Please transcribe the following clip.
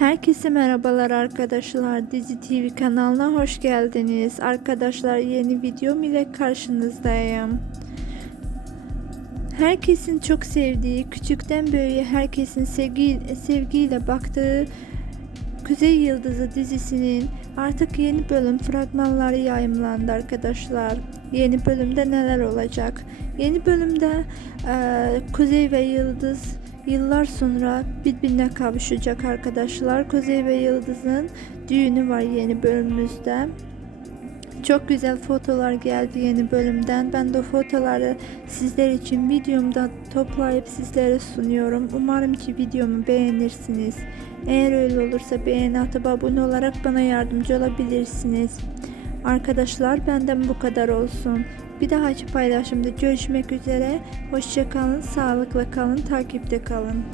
Herkese merhabalar arkadaşlar. Dizi TV kanalına hoş geldiniz. Arkadaşlar yeni videom ile karşınızdayım. Herkesin çok sevdiği, küçükten büyüğe herkesin sevgi, sevgiyle baktığı Kuzey Yıldızı dizisinin artık yeni bölüm fragmanları yayımlandı arkadaşlar. Yeni bölümde neler olacak? Yeni bölümde eee, Kuzey ve Yıldız yıllar sonra birbirine kavuşacak arkadaşlar. Kuzey ve Yıldız'ın düğünü var yeni bölümümüzde. Çok güzel fotolar geldi yeni bölümden. Ben de o fotoları sizler için videomda toplayıp sizlere sunuyorum. Umarım ki videomu beğenirsiniz. Eğer öyle olursa beğeni atıp abone olarak bana yardımcı olabilirsiniz. Arkadaşlar benden bu kadar olsun. Bir dahaki paylaşımda görüşmek üzere. Hoşçakalın, sağlıkla kalın, takipte kalın.